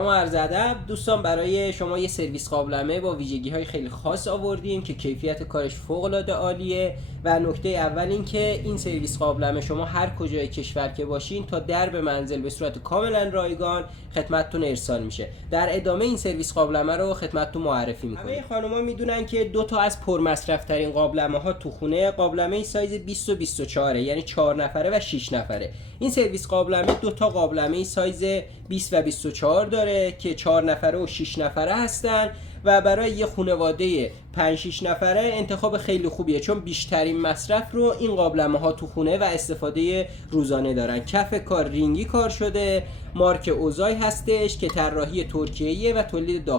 ما عرض ادب دوستان، برای شما یه سرویس قابلمه با ویژگی های خیلی خاص آوردیم که کیفیت کارش فوق العاده عالیه. و نکته اول این که این سرویس قابلمه شما هر کجای کشور که باشین تا درب منزل به صورت کاملا رایگان خدمتتون ارسال میشه. در ادامه این سرویس قابلمه رو خدمتتون معرفی میکنیم. همه خانوما میدونن که دو تا از پرمصرف ترین قابلمه ها تو خونه قابلمه سایز 20 و 24 یعنی 4 نفره و 6 نفره. این سرویس قابلمه دو تا قابلمه سایز 20 و 24 داره که 4 نفره و 6 نفره هستن و برای یه خانواده 5-6 نفره انتخاب خیلی خوبیه، چون بیشترین مصرف رو این قابلمه ها تو خونه و استفاده روزانه دارن. کف کار رینگی کار شده، مارک اوزای هستش که طراحی ترکیه‌ایه و تولید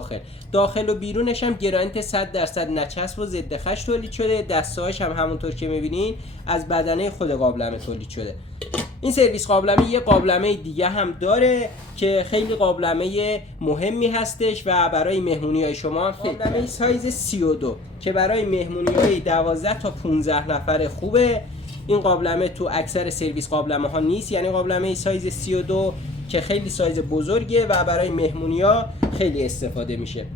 داخل و بیرونش هم گرانیت 100% نچسب و ضد خش تولید شده. دسته‌هاش هم همونطور که می‌بینین از بدنه خود قابلمه تولید شده. این سرویس قابلمه یه قابلمه دیگه هم داره که خیلی قابلمه مهمی هستش و برای مهمونی‌های شما قابلمه سایز 32 که برای مهمونی‌های 12 تا 15 نفر خوبه. این قابلمه تو اکثر سرویس قابلمه ها نیست، یعنی قابلمه سایز 32 که خیلی سایز بزرگه و برای مهمونی‌ها خیلی استفاده میشه.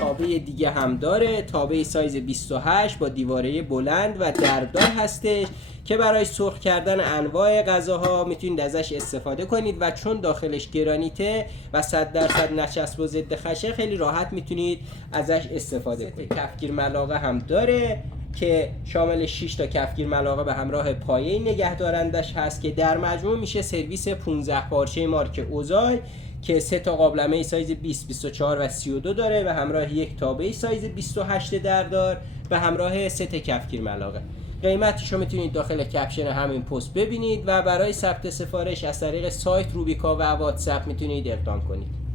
تابه دیگه هم داره، تابه سایز 28 با دیواره بلند و دردار هستش که برای سرخ کردن انواع غذاها میتونید ازش استفاده کنید و چون داخلش گرانیته و 100% نچسب و ضد خشه خیلی راحت میتونید ازش استفاده کنید. کفگیر ملاقه هم داره که شامل 6 تا کفگیر ملاقه به همراه پایه نگهدارندش هست که در مجموع میشه سرویس 15 پارچه مارک اوزای که 3 تا قابلمه سایز 20، 24 و 32 داره و همراه یک تابه سایز 28 دردار و همراه 3 تا کفگیر ملاقه. قیمتش رو میتونید داخل کپشن همین پست ببینید و برای ثبت سفارش از طریق سایت روبیکا و واتساپ میتونید اقدام کنید.